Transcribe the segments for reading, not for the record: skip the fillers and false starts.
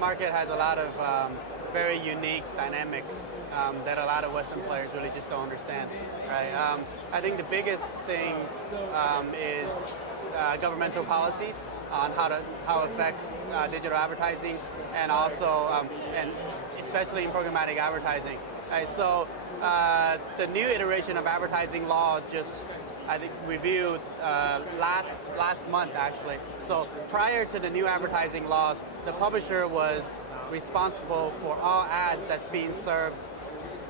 market has a lot of very unique dynamics that a lot of Western players really just don't understand, right? I think the biggest thing is governmental policies on how it affects digital advertising, and also and especially in programmatic advertising. Right, so the new iteration of advertising law just I think reviewed last month actually. So prior to the new advertising laws, the publisher was responsible for all ads that's being served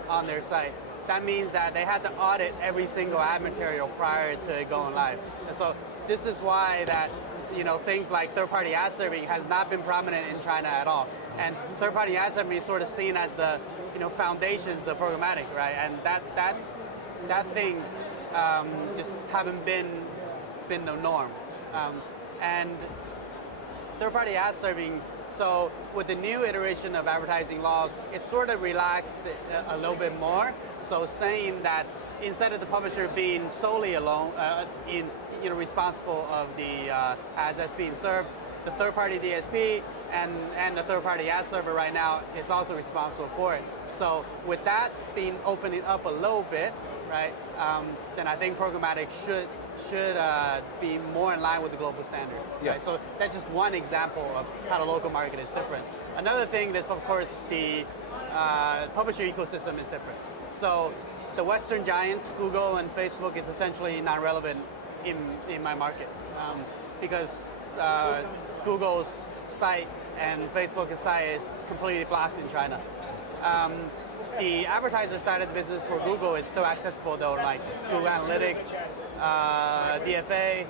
on their site. That means that they had to audit every single ad material prior to going live. And so this is why that things like third-party ad serving has not been prominent in China at all. And third-party ad serving is sort of seen as the foundations of programmatic, right? And that thing just haven't been the norm. And third-party ad serving. So with the new iteration of advertising laws, it's sort of relaxed a little bit more. So saying that instead of the publisher being solely alone responsible of the ads that's being served, the third-party DSP and the third-party ad server right now is also responsible for it. So with that being opening up a little bit, right, then I think programmatic should be more in line with the global standard. Yeah. Right? So that's just one example of how the local market is different. Another thing is, of course, the publisher ecosystem is different. So the Western giants, Google and Facebook, is essentially non-relevant in my market because Google's site and Facebook's site is completely blocked in China. The advertiser side of the business for Google is still accessible though, like Google Analytics, DFA,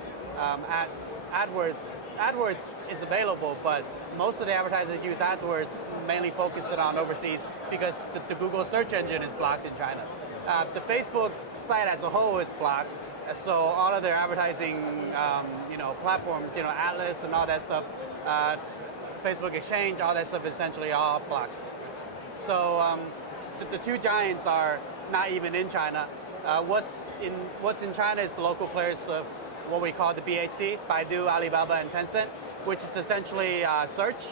AdWords. AdWords is available, but most of the advertisers use AdWords mainly focused on overseas because the Google search engine is blocked in China. The Facebook site as a whole is blocked, so all of their advertising, platforms, Atlas and all that stuff, Facebook Exchange, all that stuff is essentially all blocked. So the two giants are not even in China. What's in China is the local players of what we call the BHD, Baidu, Alibaba, and Tencent, which is essentially search,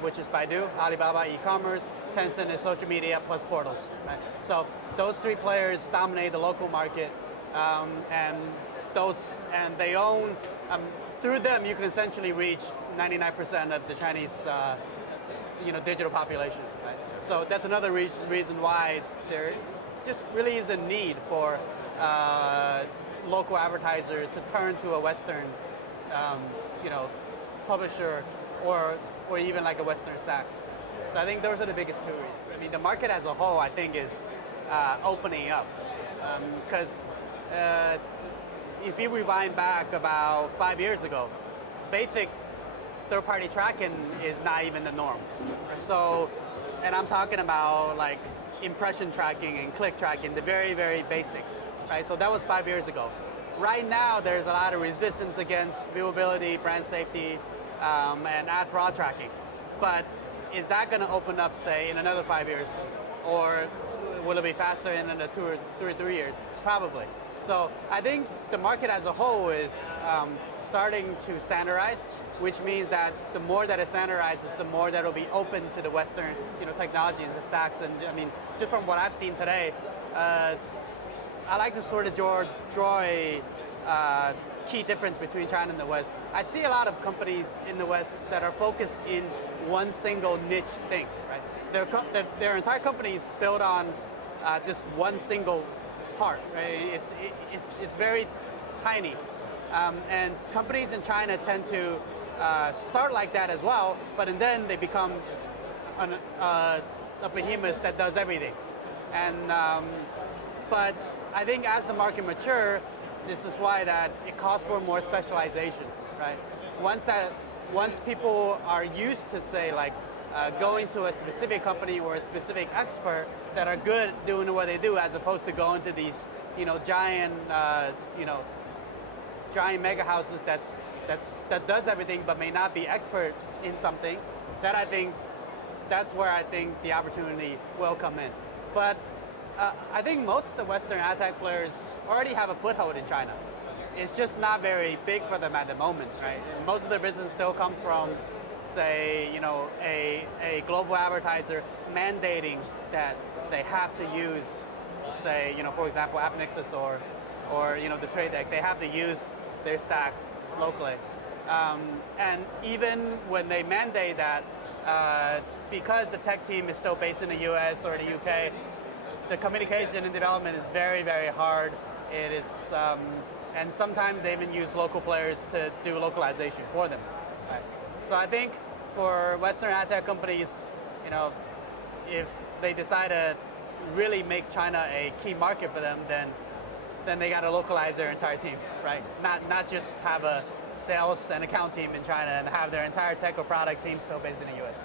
which is Baidu, Alibaba e-commerce, Tencent is social media plus portals. Right? So those three players dominate the local market, and they own. Through them, you can essentially reach 99% of the Chinese, digital population. Right? So that's another reason why there just really is a need for local advertiser to turn to a Western, publisher or even like a Western SAC. So I think those are the biggest two reasons. I mean, the market as a whole, I think, is opening up because if you rewind back about 5 years ago, basic third-party tracking is not even the norm. So, and I'm talking about like impression tracking and click tracking, the very, very basics, right? So that was 5 years ago. Right now, there's a lot of resistance against viewability, brand safety, and ad fraud tracking. But is that going to open up, say, in another 5 years? Or will it be faster in another 2 or 3 years? Probably. So I think the market as a whole is starting to standardize, which means that the more that it standardizes, the more that it'll be open to the Western, technology and the stacks. And I mean, just from what I've seen today, I like to sort of draw a key difference between China and the West. I see a lot of companies in the West that are focused in one single niche thing, right? Their entire company is built on this one single part, right? It's very tiny, and companies in China tend to start like that as well, but then they become a behemoth that does everything. And but I think as the market mature, this is why that it calls for more specialization, right? Once people are used to say like going to a specific company or a specific expert that are good doing what they do, as opposed to going to these giant giant mega houses that does everything but may not be expert in something. That's where I think the opportunity will come in. But I think most of the Western ad tech players already have a foothold in China. It's just not very big for them at the moment, right? And most of their business still comes say, a global advertiser mandating that they have to use, say, for example, AppNexus or the Trade Deck, they have to use their stack locally. And even when they mandate that, because the tech team is still based in the US or the UK, the communication and development is very, very hard. It is, and sometimes they even use local players to do localization for them. Right. So I think for Western ad tech companies, if they decide to really make China a key market for them, then they got to localize their entire team, right? Not just have a sales and account team in China and have their entire tech or product team still based in the US.